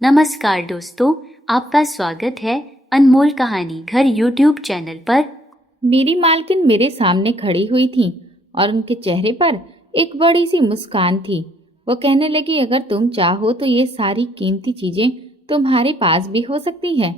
नमस्कार दोस्तों, आपका स्वागत है अनमोल कहानी घर यूट्यूब चैनल पर। मेरी मालकिन मेरे सामने खड़ी हुई थी और उनके चेहरे पर एक बड़ी सी मुस्कान थी। वो कहने लगी, अगर तुम चाहो तो ये सारी कीमती चीजें तुम्हारे पास भी हो सकती हैं।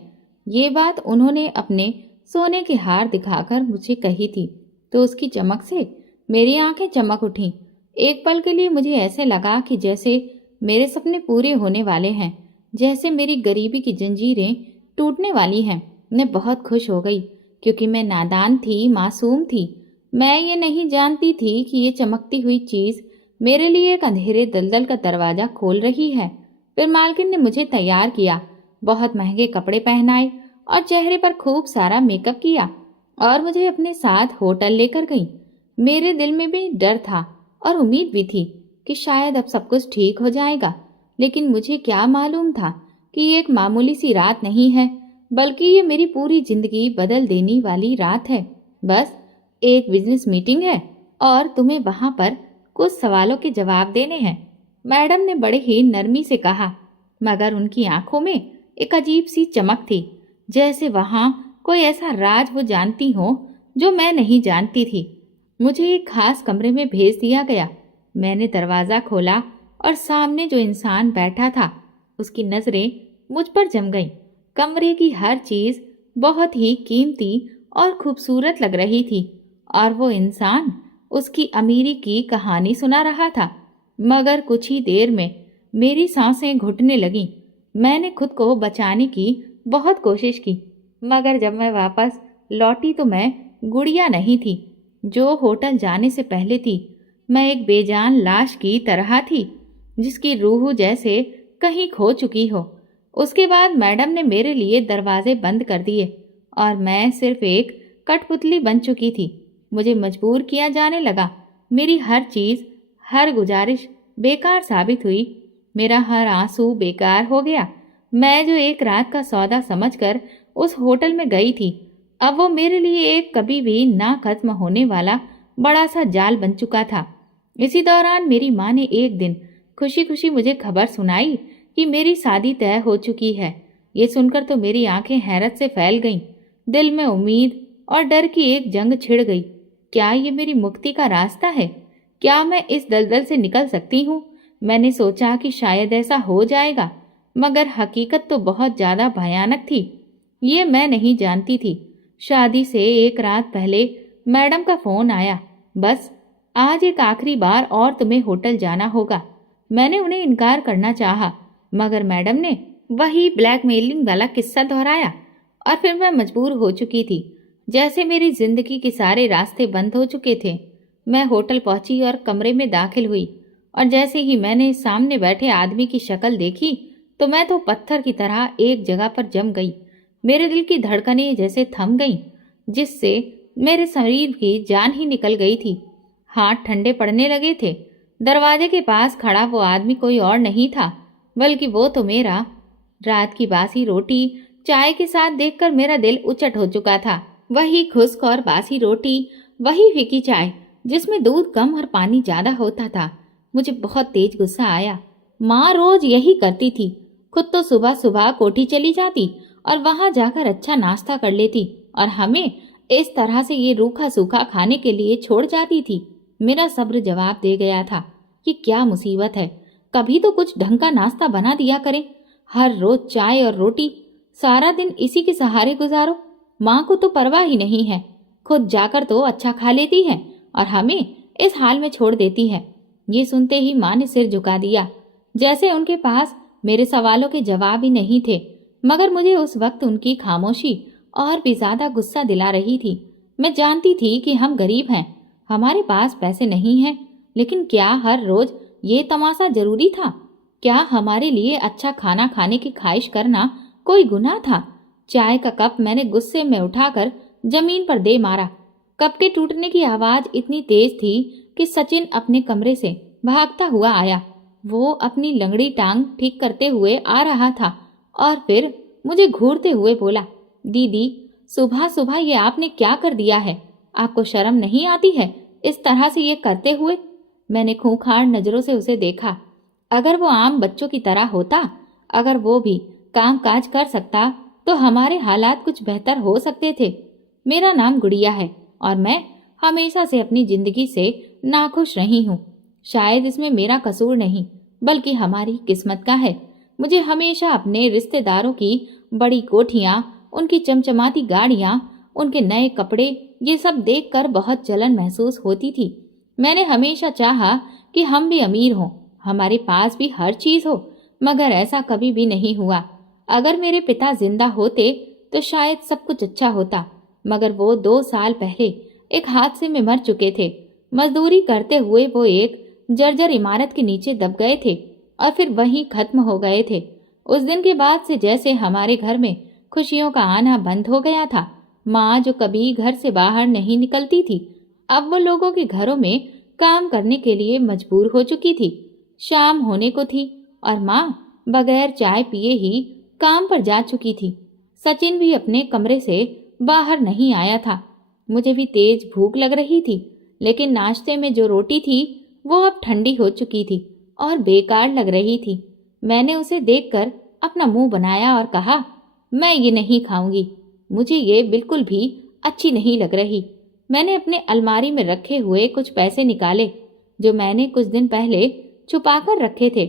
ये बात उन्होंने अपने सोने के हार दिखाकर मुझे कही थी, तो उसकी चमक से मेरी आंखें चमक उठीं। एक पल के लिए मुझे ऐसे लगा कि जैसे मेरे सपने पूरे होने वाले हैं, जैसे मेरी गरीबी की जंजीरें टूटने वाली हैं। मैं बहुत खुश हो गई, क्योंकि मैं नादान थी, मासूम थी। मैं ये नहीं जानती थी कि ये चमकती हुई चीज मेरे लिए एक अंधेरे दलदल का दरवाजा खोल रही है। फिर मालकिन ने मुझे तैयार किया, बहुत महंगे कपड़े पहनाए और चेहरे पर खूब सारा मेकअप किया और मुझे अपने साथ होटल लेकर गई। मेरे दिल में भी डर था और उम्मीद भी थी कि शायद अब सब कुछ ठीक हो जाएगा, लेकिन मुझे क्या मालूम था कि ये एक मामूली सी रात नहीं है, बल्कि ये मेरी पूरी जिंदगी बदल देने वाली रात है। बस एक बिजनेस मीटिंग है और तुम्हें वहां पर कुछ सवालों के जवाब देने हैं, मैडम ने बड़े ही नरमी से कहा, मगर उनकी आंखों में एक अजीब सी चमक थी, जैसे वहां कोई ऐसा राज वो जानती हो जो मैं नहीं जानती थी। मुझे एक खास कमरे में भेज दिया गया। मैंने दरवाज़ा खोला और सामने जो इंसान बैठा था, उसकी नज़रें मुझ पर जम गईं। कमरे की हर चीज़ बहुत ही कीमती और खूबसूरत लग रही थी, और वो इंसान उसकी अमीरी की कहानी सुना रहा था। मगर कुछ ही देर में मेरी सांसें घुटने लगीं। मैंने खुद को बचाने की बहुत कोशिश की, मगर जब मैं वापस लौटी तो मैं गुड़िया नहीं थी जो होटल जाने से पहले थी। मैं एक बेजान लाश की तरह थी, जिसकी रूह जैसे कहीं खो चुकी हो। उसके बाद मैडम ने मेरे लिए दरवाजे बंद कर दिए और मैं सिर्फ एक कठपुतली बन चुकी थी। मुझे मजबूर किया जाने लगा। मेरी हर चीज़, हर गुजारिश बेकार साबित हुई। मेरा हर आंसू बेकार हो गया। मैं जो एक रात का सौदा समझकर उस होटल में गई थी, अब वो मेरे लिए एक कभी भी ना खत्म होने वाला बड़ा सा जाल बन चुका था। इसी दौरान मेरी माँ ने एक दिन खुशी खुशी मुझे खबर सुनाई कि मेरी शादी तय हो चुकी है। ये सुनकर तो मेरी आंखें हैरत से फैल गईं। दिल में उम्मीद और डर की एक जंग छिड़ गई। क्या ये मेरी मुक्ति का रास्ता है? क्या मैं इस दलदल से निकल सकती हूँ? मैंने सोचा कि शायद ऐसा हो जाएगा, मगर हकीकत तो बहुत ज्यादा भयानक थी। ये मैं नहीं जानती थी। शादी से एक रात पहले मैडम का फोन आया, बस आज एक आखिरी बार और तुम्हें होटल जाना होगा। मैंने उन्हें इनकार करना चाहा, मगर मैडम ने वही ब्लैकमेलिंग वाला किस्सा दोहराया और फिर मैं मजबूर हो चुकी थी, जैसे मेरी जिंदगी के सारे रास्ते बंद हो चुके थे। मैं होटल पहुंची और कमरे में दाखिल हुई, और जैसे ही मैंने सामने बैठे आदमी की शक्ल देखी तो मैं तो पत्थर की तरह एक जगह पर जम गई। मेरे दिल की धड़कनें जैसे थम गईं, जिससे मेरे शरीर की जान ही निकल गई थी। हाथ ठंडे पड़ने लगे थे। दरवाजे के पास खड़ा वो आदमी कोई और नहीं था, बल्कि वो तो मेरा रात की बासी रोटी चाय के साथ देखकर मेरा दिल उचट हो चुका था। वही खुश्क और बासी रोटी, वही फीकी चाय जिसमें दूध कम और पानी ज्यादा होता था। मुझे बहुत तेज गुस्सा आया। माँ रोज यही करती थी। खुद तो सुबह सुबह कोठी चली जाती और वहां जाकर अच्छा नाश्ता कर लेती, और हमें इस तरह से ये रूखा सूखा खाने के लिए छोड़ जाती थी। मेरा सब्र जवाब दे गया था कि क्या मुसीबत है, कभी तो कुछ ढंग का नाश्ता बना दिया करें। हर रोज चाय और रोटी, सारा दिन इसी के सहारे गुजारो। माँ को तो परवाह ही नहीं है, खुद जाकर तो अच्छा खा लेती है और हमें इस हाल में छोड़ देती है। ये सुनते ही माँ ने सिर झुका दिया, जैसे उनके पास मेरे सवालों के जवाब ही नहीं थे। मगर मुझे उस वक्त उनकी खामोशी और भी ज्यादा गुस्सा दिला रही थी। मैं जानती थी कि हम गरीब हैं, हमारे पास पैसे नहीं हैं, लेकिन क्या हर रोज ये तमाशा जरूरी था? क्या हमारे लिए अच्छा खाना खाने की ख्वाहिश करना कोई गुनाह था? चाय का कप मैंने गुस्से में उठाकर जमीन पर दे मारा। कप के टूटने की आवाज इतनी तेज थी कि सचिन अपने कमरे से भागता हुआ आया। वो अपनी लंगड़ी टांग ठीक करते हुए आ रहा था और फिर मुझे घूरते हुए बोला, दीदी, सुबह सुबह ये आपने क्या कर दिया है? आपको शर्म नहीं आती है इस तरह से ये करते हुए? मैंने खूंखार नजरों से उसे देखा। अगर वो आम बच्चों की तरह होता, अगर वो भी काम काज कर सकता तो हमारे हालात कुछ बेहतर हो सकते थे। मेरा नाम गुड़िया है और मैं हमेशा से अपनी जिंदगी से नाखुश रही हूँ। शायद इसमें मेरा कसूर नहीं, बल्कि हमारी किस्मत का है। मुझे हमेशा अपने रिश्तेदारों की बड़ी कोठियाँ, उनकी चमचमाती गाड़ियाँ, उनके नए कपड़े, ये सब देखकर बहुत जलन महसूस होती थी। मैंने हमेशा चाहा कि हम भी अमीर हों, हमारे पास भी हर चीज हो, मगर ऐसा कभी भी नहीं हुआ। अगर मेरे पिता जिंदा होते तो शायद सब कुछ अच्छा होता, मगर वो 2 साल पहले एक हादसे में मर चुके थे। मजदूरी करते हुए वो एक जर्जर इमारत के नीचे दब गए थे और फिर वहीं खत्म हो गए थे। उस दिन के बाद से जैसे हमारे घर में खुशियों का आना बंद हो गया था। माँ जो कभी घर से बाहर नहीं निकलती थी, अब वो लोगों के घरों में काम करने के लिए मजबूर हो चुकी थी। शाम होने को थी और माँ बगैर चाय पिए ही काम पर जा चुकी थी। सचिन भी अपने कमरे से बाहर नहीं आया था। मुझे भी तेज भूख लग रही थी, लेकिन नाश्ते में जो रोटी थी वो अब ठंडी हो चुकी थी और बेकार लग रही थी। मैंने उसे देखकर अपना मुंह बनाया और कहा, मैं ये नहीं खाऊंगी, मुझे ये बिल्कुल भी अच्छी नहीं लग रही। मैंने अपने अलमारी में रखे हुए कुछ पैसे निकाले जो मैंने कुछ दिन पहले छुपाकर रखे थे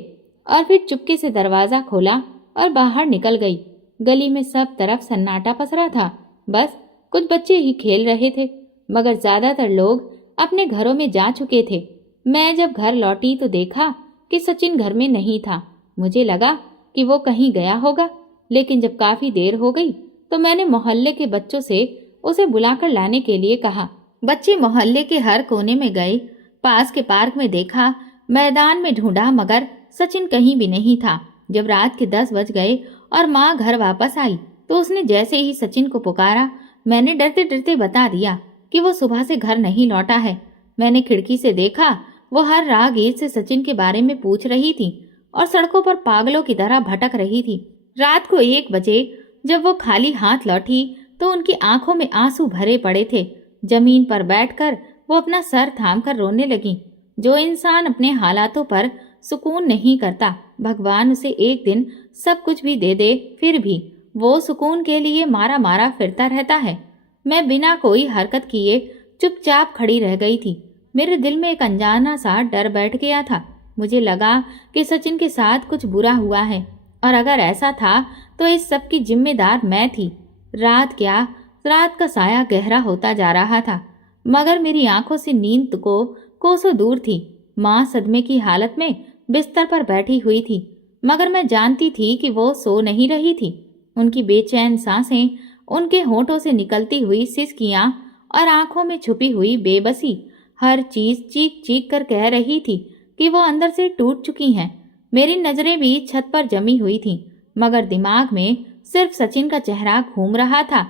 और फिर चुपके से दरवाजा खोला और बाहर निकल गई। गली में सब तरफ सन्नाटा पसरा था, बस कुछ बच्चे ही खेल रहे थे, मगर ज्यादातर लोग अपने घरों में जा चुके थे। मैं जब घर लौटी तो देखा कि सचिन घर में नहीं था। मुझे लगा कि वो कहीं गया होगा, लेकिन जब काफी देर हो गई तो मैंने मोहल्ले के बच्चों से उसे बुलाकर लाने के लिए कहा। बच्चे मोहल्ले के हर कोने में गए, पास के पार्क में देखा, मैदान में ढूंढा, मगर सचिन कहीं भी नहीं था। जब रात के 10 बज गए और माँ घर वापस आई तो उसने जैसे ही सचिन को पुकारा, मैंने डरते डरते बता दिया कि वो सुबह से घर नहीं लौटा है। मैंने खिड़की से देखा, वो हर राहगीर से सचिन के बारे में पूछ रही थी और सड़कों पर पागलों की तरह भटक रही थी। रात को 1 बजे जब वो खाली हाथ लौटी तो उनकी आंखों में आंसू भरे पड़े थे। जमीन पर बैठकर वो अपना सर थामकर रोने लगी। जो इंसान अपने हालातों पर सुकून नहीं करता, भगवान उसे एक दिन सब कुछ भी दे दे, फिर भी वो सुकून के लिए मारा मारा फिरता रहता है। मैं बिना कोई हरकत किए चुपचाप खड़ी रह गई थी। मेरे दिल में एक अनजाना सा डर बैठ गया था। मुझे लगा कि सचिन के साथ कुछ बुरा हुआ है, और अगर ऐसा था तो इस सब की जिम्मेदार मैं थी। रात क्या, रात का साया गहरा होता जा रहा था, मगर मेरी आंखों से नींद को कोसों दूर थी। माँ सदमे की हालत में बिस्तर पर बैठी हुई थी, मगर मैं जानती थी कि वो सो नहीं रही थी। उनकी बेचैन सांसें, उनके होठों से निकलती हुई सिसकियां और आंखों में छुपी हुई बेबसी, हर चीज चीख चीख कर कह रही थी कि वो अंदर से टूट चुकी हैं। मेरी नजरें भी छत पर जमी हुई थीं, मगर दिमाग में सिर्फ सचिन का चेहरा घूम रहा था।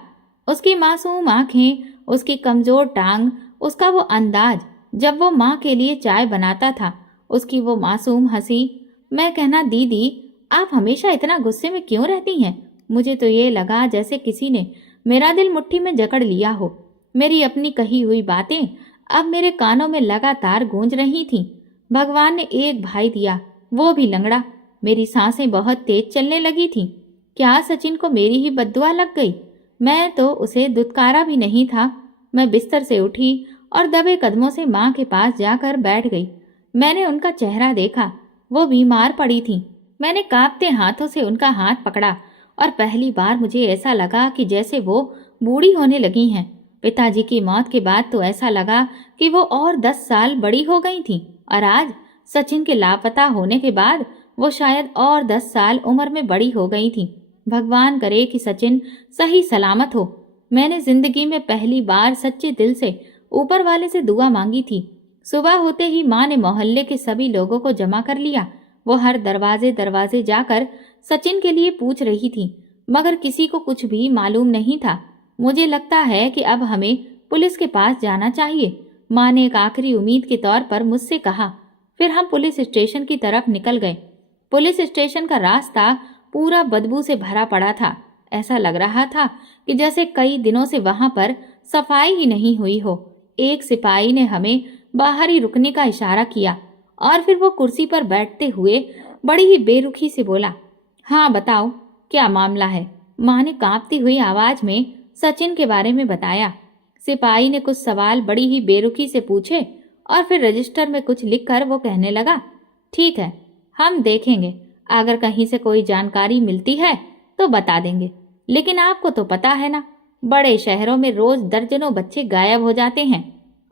उसकी मासूम आंखें, उसकी कमजोर टांग, उसका वो अंदाज जब वो माँ के लिए चाय बनाता था, उसकी वो मासूम हंसी। मैं कहना, दीदी आप हमेशा इतना गुस्से में क्यों रहती हैं? मुझे तो ये लगा जैसे किसी ने मेरा दिल मुट्ठी में जकड़ लिया हो। मेरी अपनी कही हुई बातें अब मेरे कानों में लगातार गूंज रही थीं। भगवान ने एक भाई दिया, वो भी लंगड़ा। मेरी सांसें बहुत तेज चलने लगी थीं। क्या सचिन को मेरी ही बद्दुआ लग गई? मैं तो उसे दुत्कारा भी नहीं था। मैं बिस्तर से उठी और दबे कदमों से माँ के पास जाकर बैठ गई। मैंने उनका चेहरा देखा, वो बीमार पड़ी थीं। मैंने कांपते हाथों से उनका हाथ पकड़ा और पहली बार मुझे ऐसा लगा कि जैसे वो बूढ़ी होने लगी हैं। पिताजी की मौत के बाद तो ऐसा लगा कि वो और 10 साल बड़ी हो गई थीं, और आज सचिन के लापता होने के बाद वो शायद और 10 साल उम्र में बड़ी हो गई थीं। भगवान करे कि सचिन सही सलामत हो। मैंने जिंदगी में पहली बार सच्चे दिल से ऊपर वाले से दुआ मांगी थी। सुबह होते ही माँ ने मोहल्ले के सभी लोगों को जमा कर लिया। वो हर दरवाजे दरवाजे जाकर सचिन के लिए पूछ रही थी, मगर किसी को कुछ भी मालूम नहीं था। मुझे लगता है कि अब हमें पुलिस के पास जाना चाहिए, माँ ने एक आखिरी उम्मीद के तौर पर मुझसे कहा। फिर हम पुलिस स्टेशन की तरफ निकल गए। पुलिस स्टेशन का रास्ता पूरा बदबू से भरा पड़ा था। ऐसा लग रहा था कि जैसे कई दिनों से वहां पर सफाई ही नहीं हुई हो। एक सिपाही ने हमें बाहर ही रुकने का इशारा किया और फिर वो कुर्सी पर बैठते हुए बड़ी ही बेरुखी से बोला, हाँ बताओ, क्या मामला है? माँ ने कांपती हुई आवाज में सचिन के बारे में बताया। सिपाही ने कुछ सवाल बड़ी ही बेरुखी से पूछे और फिर रजिस्टर में कुछ लिखकर वो कहने लगा, ठीक है, हम देखेंगे, अगर कहीं से कोई जानकारी मिलती है तो बता देंगे। लेकिन आपको तो पता है ना, बड़े शहरों में रोज दर्जनों बच्चे गायब हो जाते हैं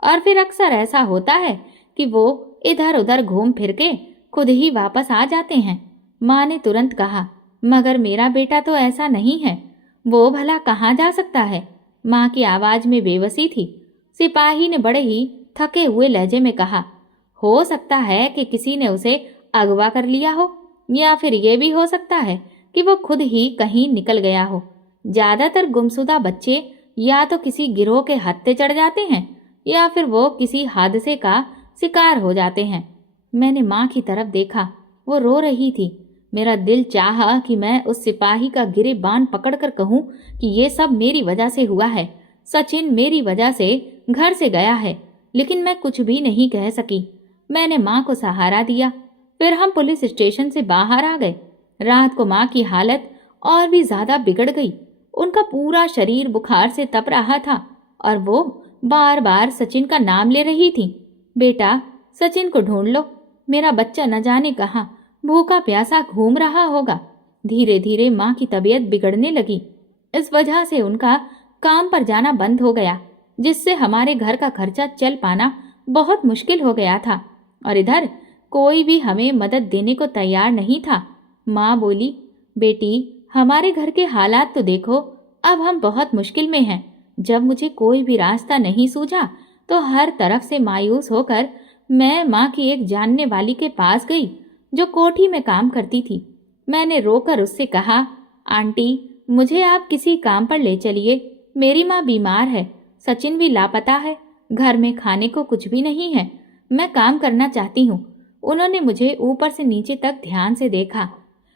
और फिर अक्सर ऐसा होता है कि वो इधर उधर घूम फिर के खुद ही वापस आ जाते हैं। माँ ने तुरंत कहा, मगर मेरा बेटा तो ऐसा नहीं है, वो भला कहाँ जा सकता है? माँ की आवाज में बेबसी थी। सिपाही ने बड़े ही थके हुए लहजे में कहा, हो सकता है कि किसी ने उसे अगवा कर लिया हो, या फिर ये भी हो सकता है कि वो खुद ही कहीं निकल गया हो। ज्यादातर गुमशुदा बच्चे या तो किसी गिरोह के हत्थे चढ़ जाते हैं या फिर वो किसी हादसे का शिकार हो जाते हैं। मैंने माँ की तरफ देखा, वो रो रही थी। मेरा दिल चाहा कि मैं उस सिपाही का गिरेबान पकड़कर कहूँ कि ये सब मेरी वजह से हुआ है, सचिन मेरी वजह से घर से गया है, लेकिन मैं कुछ भी नहीं कह सकी। मैंने माँ को सहारा दिया। फिर हम पुलिस स्टेशन से बाहर आ गए। रात को माँ की हालत और भी ज्यादा बिगड़ गई। उनका पूरा शरीर बुखार से तप रहा था और वो बार बार सचिन का नाम ले रही थी। बेटा, सचिन को ढूंढ लो, मेरा बच्चा न जाने कहाँ भूखा प्यासा घूम रहा होगा। धीरे धीरे माँ की तबीयत बिगड़ने लगी। इस वजह से उनका काम पर जाना बंद हो गया, जिससे हमारे घर का खर्चा चल पाना बहुत मुश्किल हो गया था और इधर कोई भी हमें मदद देने को तैयार नहीं था। माँ बोली, बेटी, हमारे घर के हालात तो देखो, अब हम बहुत मुश्किल में हैं। जब मुझे कोई भी रास्ता नहीं सूझा तो हर तरफ से मायूस होकर मैं माँ की एक जानने वाली के पास गई जो कोठी में काम करती थी। मैंने रोकर उससे कहा, आंटी, मुझे आप किसी काम पर ले चलिए, मेरी माँ बीमार है, सचिन भी लापता है, घर में खाने को कुछ भी नहीं है, मैं काम करना चाहती हूँ। उन्होंने मुझे ऊपर से नीचे तक ध्यान से देखा,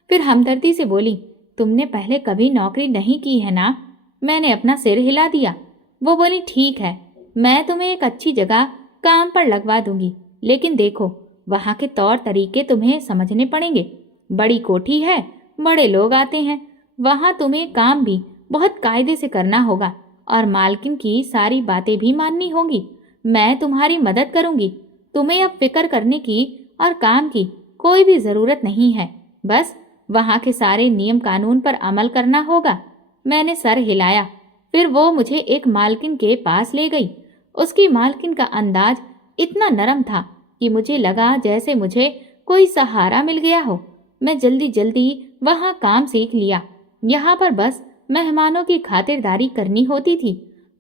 फिर हमदर्दी से बोली, तुमने पहले कभी नौकरी नहीं की है ना? मैंने अपना सिर हिला दिया। वो बोली, ठीक है, मैं तुम्हें एक अच्छी जगह काम पर लगवा दूंगी, लेकिन देखो, वहाँ के तौर तरीके तुम्हें समझने पड़ेंगे। बड़ी कोठी है, बड़े लोग आते हैं, वहाँ तुम्हें काम भी बहुत कायदे से करना होगा और मालकिन की सारी बातें भी माननी होगी। मैं तुम्हारी मदद करूंगी, तुम्हें अब फिक्र करने की और काम की कोई भी जरूरत नहीं है, बस वहाँ के सारे नियम कानून पर अमल करना होगा। मैंने सर हिलाया। फिर वो मुझे एक मालकिन के पास ले गई। उसकी मालकिन का अंदाज इतना नरम था कि मुझे लगा जैसे मुझे कोई सहारा मिल गया हो। मैं जल्दी जल्दी वहाँ काम सीख लिया। यहाँ पर बस मेहमानों की खातिरदारी करनी होती थी,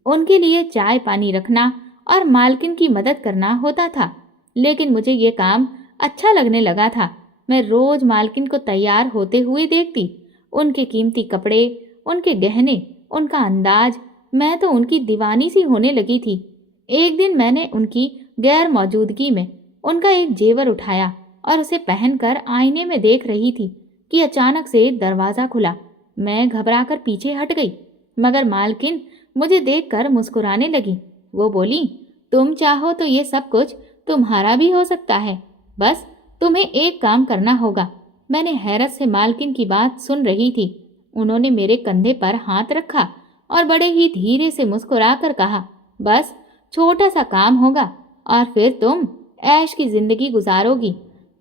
उनके लिए चाय पानी रखना और मालकिन की मदद करना होता था। लेकिन मुझे ये काम अच्छा लगने लगा था। मैं रोज मालकिन को तैयार होते हुए देखती, उनके कीमती कपड़े, उनके गहने, उनका अंदाज, मैं तो उनकी दीवानी सी होने लगी थी। एक दिन मैंने उनकी गैर मौजूदगी में उनका एक जेवर उठाया और उसे पहनकर आईने में देख रही थी कि अचानक से दरवाजा खुला। मैं घबराकर पीछे हट गई, मगर मालकिन मुझे देखकर मुस्कुराने लगी। वो बोली, तुम चाहो तो ये सब कुछ तुम्हारा भी हो सकता है, बस तुम्हें एक काम करना होगा। मैंने हैरत से मालकिन की बात सुन रही थी। उन्होंने मेरे कंधे पर हाथ रखा और बड़े ही धीरे से मुस्कुराकर कहा, बस छोटा सा काम होगा और फिर तुम ऐश की जिंदगी गुजारोगी।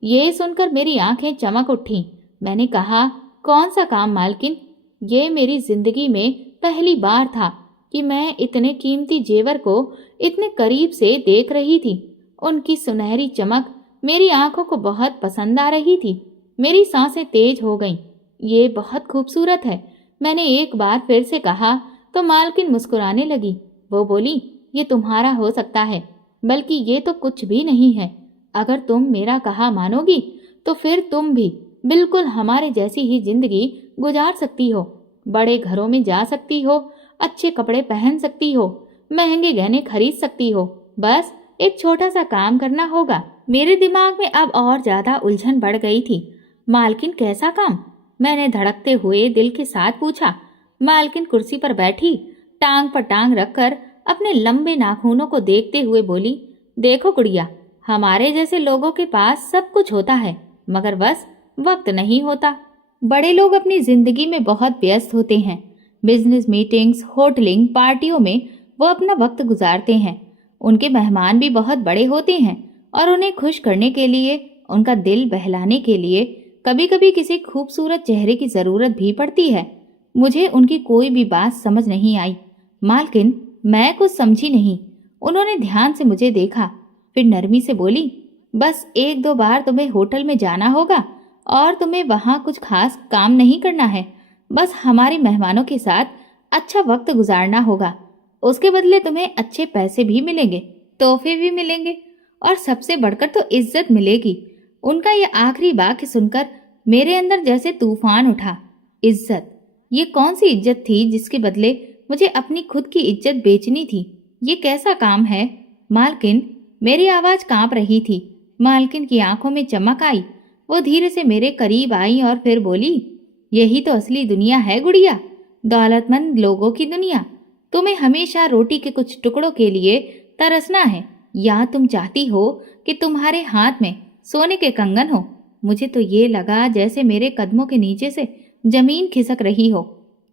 ये सुनकर मेरी आंखें चमक उठी। मैंने कहा, कौन सा काम मालकिन? ये मेरी जिंदगी में पहली बार था कि मैं इतने कीमती जेवर को इतने करीब से देख रही थी। उनकी सुनहरी चमक मेरी आंखों को बहुत पसंद आ रही थी। मेरी सांसें तेज हो गईं। ये बहुत खूबसूरत है, मैंने एक बार फिर से कहा तो मालकिन मुस्कुराने लगी। वो बोली, ये तुम्हारा हो सकता है, बल्कि ये तो कुछ भी नहीं है। अगर तुम मेरा कहा मानोगी तो फिर तुम भी बिल्कुल हमारे जैसी ही जिंदगी गुजार सकती हो। बड़े घरों में जा सकती हो, अच्छे कपड़े पहन सकती हो, महंगे गहने खरीद सकती हो, बस एक छोटा सा काम करना होगा। मेरे दिमाग में अब और ज्यादा उलझन बढ़ गई थी। मालकिन कैसा काम? मैंने धड़कते हुए दिल के साथ पूछा। मालकिन कुर्सी पर बैठी टांग पर टांग रखकर अपने लंबे नाखूनों को देखते हुए बोली, देखो गुड़िया, हमारे जैसे लोगों के पास सब कुछ होता है, मगर बस वक्त नहीं होता। बड़े लोग अपनी जिंदगी में बहुत व्यस्त होते हैं। बिजनेस मीटिंग्स, होटलिंग, पार्टियों में वो अपना वक्त गुजारते हैं। उनके मेहमान भी बहुत बड़े होते हैं और उन्हें खुश करने के लिए, उनका दिल बहलाने के लिए कभी कभी किसी खूबसूरत चेहरे की जरूरत भी पड़ती है। मुझे उनकी कोई भी बात समझ नहीं आई। मालकिन, मैं कुछ समझी नहीं। उन्होंने ध्यान से मुझे देखा, फिर नरमी से बोली, बस 1-2 बार तुम्हें होटल में जाना होगा और तुम्हें वहां कुछ खास काम नहीं करना है। बस हमारे मेहमानों के साथ अच्छा वक्त गुजारना होगा। उसके बदले तुम्हें अच्छे पैसे भी मिलेंगे, तोहफे भी मिलेंगे और सबसे बढ़कर तो इज्जत मिलेगी। उनका ये आखिरी वाक्य सुनकर मेरे अंदर जैसे तूफान उठा। इज्जत? ये कौन सी इज्जत थी जिसके बदले मुझे अपनी खुद की इज्जत बेचनी थी? ये कैसा काम है? मालकिन, मेरी आवाज कांप रही थी। मालकिन की आंखों में चमक आई। वो धीरे से मेरे करीब आई और फिर बोली, यही तो असली दुनिया है गुड़िया, दौलतमंद लोगों की दुनिया। तुम्हें हमेशा रोटी के कुछ टुकड़ों के लिए तरसना है, या तुम चाहती हो कि तुम्हारे हाथ में सोने के कंगन हो? मुझे तो ये लगा जैसे मेरे कदमों के नीचे से जमीन खिसक रही हो।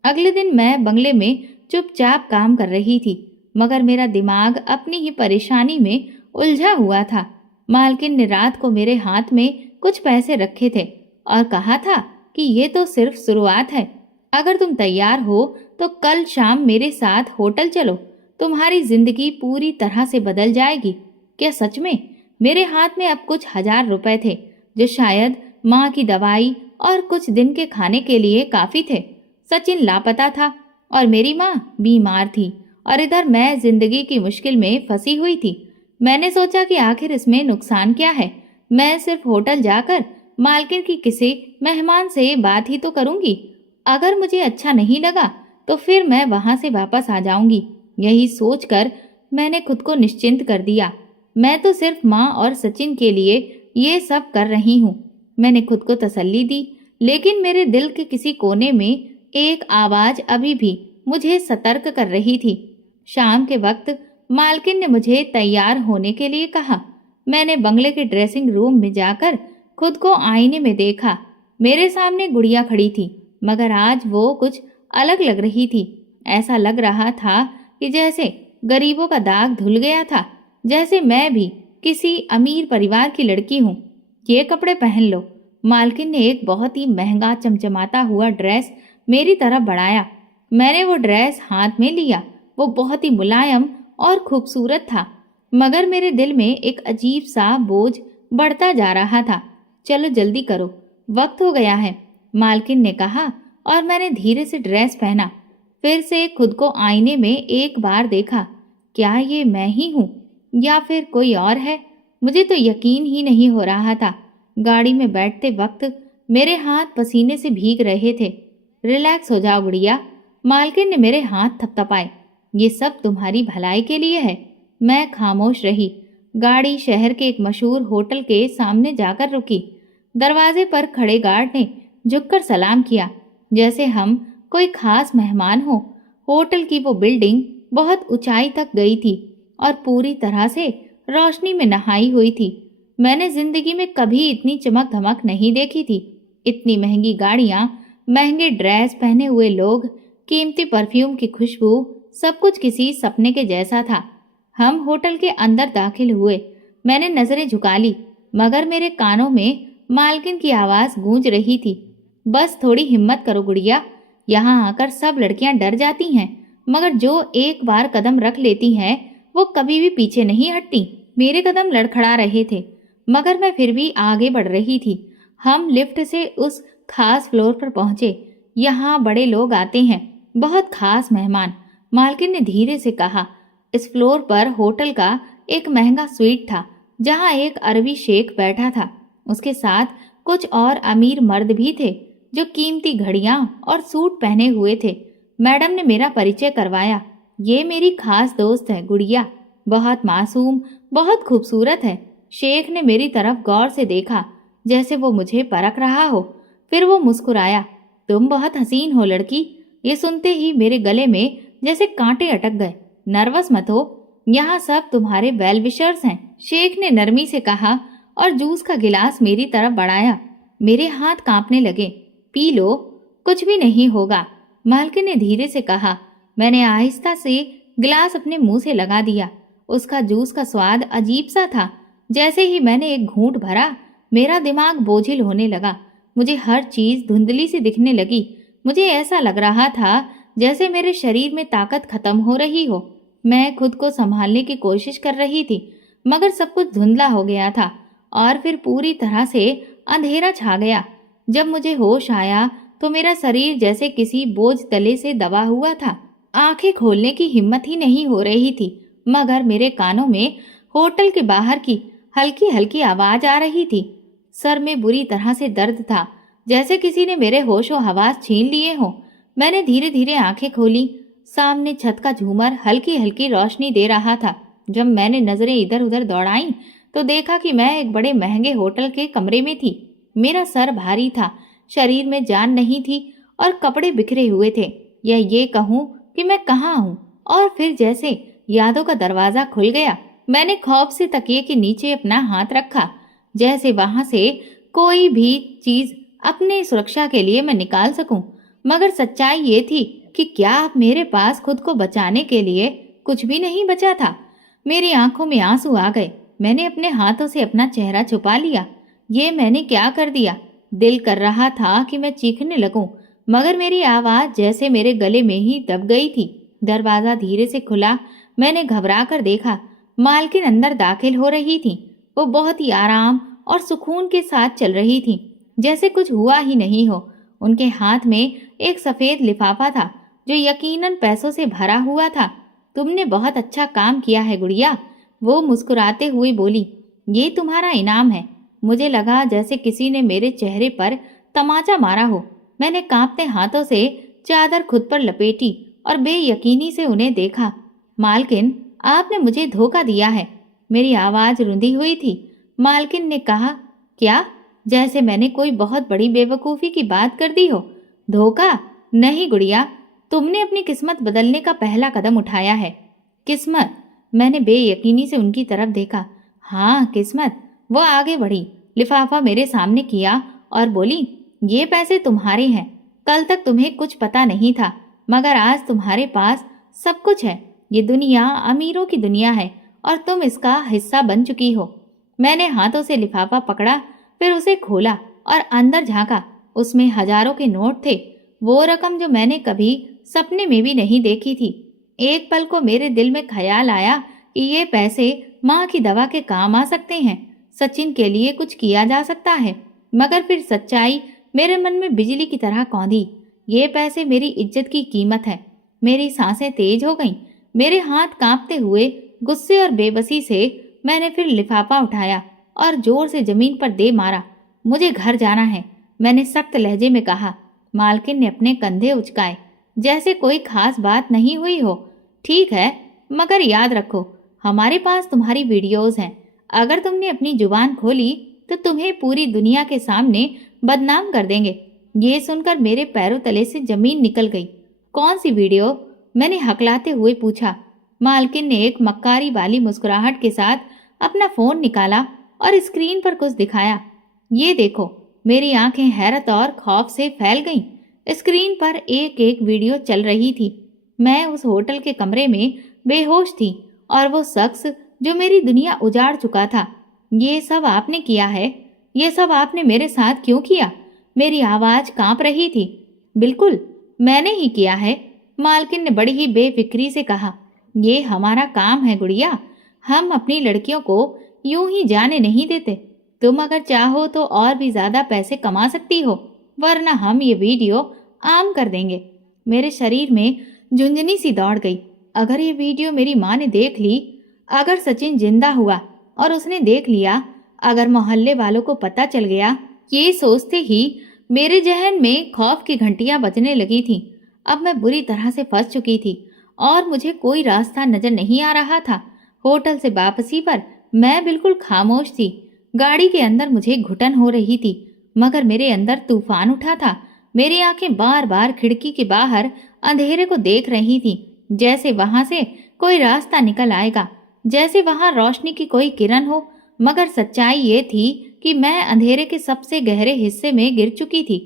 अगले दिन मैं बंगले में चुपचाप काम कर रही थी, मगर मेरा दिमाग अपनी ही परेशानी में उलझा हुआ था। मालकिन ने रात को मेरे हाथ में कुछ पैसे रखे थे और कहा था कि ये तो सिर्फ शुरुआत है। अगर तुम तैयार हो तो कल शाम मेरे साथ होटल चलो, तुम्हारी जिंदगी पूरी तरह से बदल जाएगी। क्या सच में? मेरे हाथ में अब कुछ 1000 रुपए थे, जो शायद माँ की दवाई और कुछ दिन के खाने के लिए काफी थे। सचिन लापता था और मेरी माँ बीमार थी और इधर मैं जिंदगी की मुश्किल में फंसी हुई थी। मैंने सोचा कि आखिर इसमें नुकसान क्या है, मैं सिर्फ होटल जाकर मालकिन की किसी मेहमान से बात ही तो करूंगी। अगर मुझे अच्छा नहीं लगा तो फिर मैं वहां से वापस आ जाऊंगी। यही सोचकर मैंने खुद को निश्चिंत कर दिया। मैं तो सिर्फ माँ और सचिन के लिए ये सब कर रही हूँ। मैंने खुद को तसल्ली दी, लेकिन मेरे दिल के किसी कोने में एक आवाज अभी भी मुझे सतर्क कर रही थी। शाम के वक्त मालकिन ने मुझे तैयार होने के लिए कहा। मैंने बंगले के ड्रेसिंग रूम में जाकर खुद को आईने में देखा। मेरे सामने गुड़िया खड़ी थी, मगर आज वो कुछ अलग लग रही थी। ऐसा लग रहा था कि जैसे गरीबों का दाग धुल गया था, जैसे मैं भी किसी अमीर परिवार की लड़की हूँ। ये कपड़े पहन लो। मालकिन ने एक बहुत ही महंगा चमचमाता हुआ ड्रेस मेरी तरफ बढ़ाया। मैंने वो ड्रेस हाथ में लिया। वो बहुत ही मुलायम और खूबसूरत था, मगर मेरे दिल में एक अजीब सा बोझ बढ़ता जा रहा था। चलो जल्दी करो, वक्त हो गया है, मालकिन ने कहा और मैंने धीरे से ड्रेस पहना। फिर से खुद को आईने में एक बार देखा। क्या ये मैं ही हूँ या फिर कोई और है? मुझे तो यकीन ही नहीं हो रहा था। गाड़ी में बैठते वक्त मेरे हाथ पसीने से भीग रहे थे। रिलैक्स हो जाओ गुड़िया, मालकिन ने मेरे हाथ थपथपाए। ये सब तुम्हारी भलाई के लिए है। मैं खामोश रही। गाड़ी शहर के एक मशहूर होटल के सामने जाकर रुकी। दरवाजे पर खड़े गार्ड ने झुककर सलाम किया, जैसे हम कोई खास मेहमान हो। होटल की वो बिल्डिंग बहुत ऊंचाई तक गई थी और पूरी तरह से रोशनी में नहाई हुई थी। मैंने जिंदगी में कभी इतनी चमक धमक नहीं देखी थी। इतनी महंगी गाड़ियां, महंगे ड्रेस पहने हुए लोग, कीमती परफ्यूम की खुशबू, सब कुछ किसी सपने के जैसा था। हम होटल के अंदर दाखिल हुए। मैंने नजरें झुका ली, मगर मेरे कानों में मालकिन की आवाज गूंज रही थी। बस थोड़ी हिम्मत करो गुड़िया, यहाँ आकर सब लड़कियां डर जाती हैं, मगर जो एक बार कदम रख लेती हैं वो कभी भी पीछे नहीं हटती। मेरे कदम लड़खड़ा रहे थे, मगर मैं फिर भी आगे बढ़ रही थी। हम लिफ्ट से उस खास फ्लोर पर पहुंचे। यहाँ बड़े लोग आते हैं, बहुत खास मेहमान, मालकिन ने धीरे से कहा। इस फ्लोर पर होटल का एक महंगा स्वीट था, जहाँ एक अरबी शेख बैठा था। उसके साथ कुछ और अमीर मर्द भी थे, जो कीमती घड़ियां और सूट पहने हुए थे। मैडम ने मेरा परिचय करवाया। ये मेरी खास दोस्त है गुड़िया, बहुत मासूम, बहुत खूबसूरत है। शेख ने मेरी तरफ गौर से देखा, जैसे वो मुझे परख रहा हो। फिर वो मुस्कुराया। तुम बहुत हसीन हो लड़की। ये सुनते ही मेरे गले में जैसे कांटे अटक गए। नर्वस मत हो, यहाँ सब तुम्हारे वेल विशर्स हैं, शेख ने नरमी से कहा और जूस का गिलास मेरी तरफ बढ़ाया। मेरे हाथ कांपने लगे। पी लो, कुछ भी नहीं होगा, मालकिन ने धीरे से कहा। मैंने आहिस्ता से गिलास अपने मुंह से लगा दिया। उसका जूस का स्वाद अजीब सा था। जैसे ही मैंने एक घूंट भरा, मेरा दिमाग बोझिल होने लगा। मुझे हर चीज धुंधली सी दिखने लगी। मुझे ऐसा लग रहा था जैसे मेरे शरीर में ताकत खत्म हो रही हो। मैं खुद को संभालने की कोशिश कर रही थी, मगर सब कुछ धुंधला हो गया था और फिर पूरी तरह से अंधेरा छा गया। जब मुझे होश आया तो मेरा शरीर जैसे किसी बोझ तले से दबा हुआ था। आंखें खोलने की हिम्मत ही नहीं हो रही थी, मगर मेरे कानों में होटल के बाहर की हल्की हल्की आवाज आ रही थी। सर में बुरी तरह से दर्द था, जैसे किसी ने मेरे होशो हवास छीन लिए हो। मैंने धीरे धीरे आंखें खोली। सामने छत का झूमर हल्की हल्की रोशनी दे रहा था। जब मैंने नजरें इधर उधर दौड़ाई तो देखा कि मैं एक बड़े महंगे होटल के कमरे में थी। मेरा सर भारी था, शरीर में जान नहीं थी और कपड़े बिखरे हुए थे। या ये कहूँ कि मैं कहाँ हूँ। और फिर जैसे यादों का दरवाजा खुल गया। मैंने खौफ से तकिए के नीचे अपना हाथ रखा, जैसे वहां से कोई भी चीज अपने सुरक्षा के लिए मैं निकाल सकूं। मगर सच्चाई ये थी कि क्या अब मेरे पास खुद को बचाने के लिए कुछ भी नहीं बचा था। मेरी आंखों में आंसू आ गए। मैंने अपने हाथों से अपना चेहरा छुपा लिया। ये मैंने क्या कर दिया? दिल कर रहा था कि मैं चीखने लगूं, मगर मेरी आवाज जैसे मेरे गले में ही दब गई थी। दरवाजा धीरे से खुला। मैंने घबरा कर देखा। मालकिन अंदर दाखिल हो रही थी। वो बहुत ही आराम और सुकून के साथ चल रही थी, जैसे कुछ हुआ ही नहीं हो। उनके हाथ में एक सफेद लिफाफा था जो यकीनन पैसों से भरा हुआ था। तुमने बहुत अच्छा काम किया है गुड़िया, वो मुस्कुराते हुए बोली। ये तुम्हारा इनाम है। मुझे लगा जैसे किसी ने मेरे चेहरे पर तमाचा मारा हो। मैंने कांपते हाथों से चादर खुद पर लपेटी और बेयकीनी से उन्हें देखा। मालकिन, आपने मुझे धोखा दिया है। मेरी आवाज रुंधी हुई थी। मालकिन ने कहा, क्या? जैसे मैंने कोई बहुत बड़ी बेवकूफ़ी की बात कर दी हो। धोखा नहीं गुड़िया, तुमने अपनी किस्मत बदलने का पहला कदम उठाया है। किस्मत? मैंने बेयकीनी से उनकी तरफ देखा। हाँ, किस्मत। वो आगे बढ़ी, लिफाफा मेरे सामने किया और बोली, ये पैसे तुम्हारे हैं। कल तक तुम्हें कुछ पता नहीं था, मगर आज तुम्हारे पास सब कुछ है। ये दुनिया अमीरों की दुनिया है और तुम इसका हिस्सा बन चुकी हो। मैंने हाथों से लिफाफा पकड़ा, फिर उसे खोला और अंदर झांका। उसमें हजारों के नोट थे, वो रकम जो मैंने कभी सपने में भी नहीं देखी थी। एक पल को मेरे दिल में ख्याल आया कि ये पैसे माँ की दवा के काम आ सकते हैं, सचिन के लिए कुछ किया जा सकता है। मगर फिर सच्चाई मेरे मन में बिजली की तरह कौंधी। ये पैसे मेरी इज्जत की कीमत है। मेरी सांसें तेज हो गईं। मेरे हाथ कांपते हुए गुस्से और बेबसी से मैंने फिर लिफाफा उठाया और जोर से जमीन पर दे मारा। मुझे घर जाना है, मैंने सख्त लहजे में कहा। मालकिन ने अपने कंधे उचकाए, जैसे कोई खास बात नहीं हुई हो। ठीक है, मगर याद रखो, हमारे पास तुम्हारी वीडियोस हैं। अगर तुमने अपनी जुबान खोली तो तुम्हें पूरी दुनिया के सामने बदनाम कर देंगे। ये सुनकर मेरे पैरों तले से जमीन निकल गई। कौन सी वीडियो? मैंने हकलाते हुए पूछा। मालकिन ने एक मक्कारी वाली मुस्कुराहट के साथ अपना फोन निकाला और स्क्रीन पर कुछ दिखाया। ये देखो। मेरी आंखें हैरत और खौफ से फैल गईं। स्क्रीन पर एक एक वीडियो चल रही थी। मैं उस होटल के कमरे में बेहोश थी और वो शख्स जो मेरी दुनिया उजाड़ चुका था। ये सब आपने किया है? ये सब आपने मेरे साथ क्यों किया? मेरी आवाज कांप रही थी। बिल्कुल, मैंने ही किया है, मालकिन ने बड़ी ही बेफिक्री से कहा। ये हमारा काम है गुड़िया, हम अपनी लड़कियों को यूं ही जाने नहीं देते। तुम अगर चाहो तो और भी ज्यादा पैसे कमा सकती हो, वरना हम ये वीडियो आम कर देंगे। मेरे शरीर में झुंझुनी सी दौड़ गई। अगर ये वीडियो मेरी माँ ने देख ली, अगर सचिन जिंदा हुआ और उसने देख लिया, अगर मोहल्ले वालों को पता चल गया। ये सोचते ही मेरे जहन में खौफ की घंटियां बजने लगी थीं। अब मैं बुरी तरह से फंस चुकी थी और मुझे कोई रास्ता नजर नहीं आ रहा था। होटल से वापसी पर मैं बिल्कुल खामोश थी। गाड़ी के अंदर मुझे घुटन हो रही थी, मगर मेरे अंदर तूफान उठा था। मेरी आंखें बार बार खिड़की के बाहर अंधेरे को देख रही थी, जैसे वहां से कोई रास्ता निकल आएगा, जैसे वहां रोशनी की कोई किरण हो। मगर सच्चाई ये थी कि मैं अंधेरे के सबसे गहरे हिस्से में गिर चुकी थी।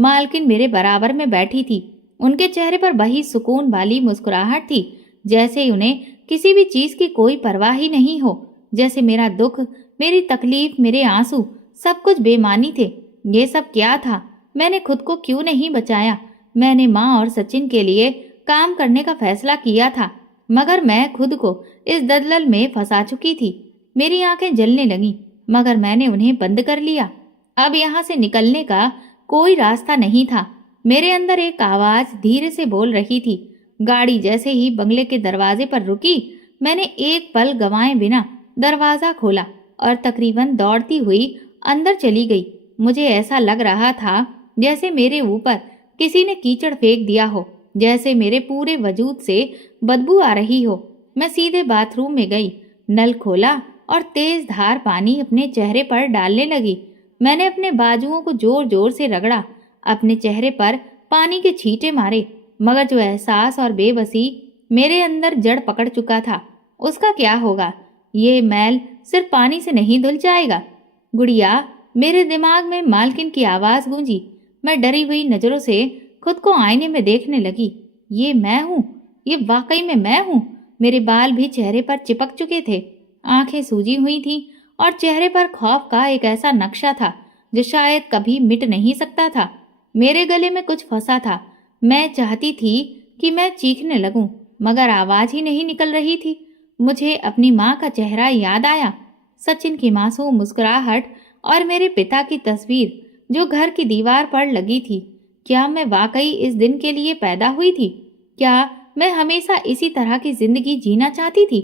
मालकिन मेरे बराबर में बैठी थी। उनके चेहरे पर वही सुकून वाली मुस्कुराहट थी, जैसे उन्हें किसी भी चीज की कोई परवाह ही नहीं हो। जैसे मेरा दुख, मेरी तकलीफ, मेरे आंसू सब कुछ बेमानी थे। ये सब क्या था? मैंने खुद को क्यों नहीं बचाया? मैंने माँ और सचिन के लिए काम करने का फैसला किया था, मगर मैं खुद को इस दलदल में फंसा चुकी थी। मेरी आंखें जलने लगीं, मगर मैंने उन्हें बंद कर लिया। अब यहाँ से निकलने का कोई रास्ता नहीं था। मेरे अंदर एक आवाज धीरे से बोल रही थी। गाड़ी जैसे ही बंगले के दरवाजे पर रुकी, मैंने एक पल गंवाए बिना दरवाजा खोला और तकरीबन दौड़ती हुई अंदर चली गई। मुझे ऐसा लग रहा था जैसे मेरे ऊपर किसी ने कीचड़ फेंक दिया हो, जैसे मेरे पूरे वजूद से बदबू आ रही हो। मैं सीधे बाथरूम में गई, नल खोला और तेज धार पानी अपने चेहरे पर डालने लगी। मैंने अपने बाजुओं को जोर जोर से रगड़ा, अपने चेहरे पर पानी के छींटे मारे, मगर जो एहसास और बेबसी मेरे अंदर जड़ पकड़ चुका था, उसका क्या होगा? ये मैल सिर्फ पानी से नहीं धुल जाएगा। गुड़िया, मेरे दिमाग में मालकिन की आवाज गूंजी। मैं डरी हुई नजरों से खुद को आईने में देखने लगी। ये मैं हूँ, ये वाकई में मैं हूँ। मेरे बाल भी चेहरे पर चिपक चुके थे, आंखें सूजी हुई थीं और चेहरे पर खौफ का एक ऐसा नक्शा था जो शायद कभी मिट नहीं सकता था। मेरे गले में कुछ फंसा था। मैं चाहती थी कि मैं चीखने लगूं, मगर आवाज ही नहीं निकल रही थी। मुझे अपनी माँ का चेहरा याद आया, सचिन की मासूम मुस्कुराहट और मेरे पिता की तस्वीर जो घर की दीवार पर लगी थी। क्या मैं वाकई इस दिन के लिए पैदा हुई थी? क्या मैं हमेशा इसी तरह की जिंदगी जीना चाहती थी?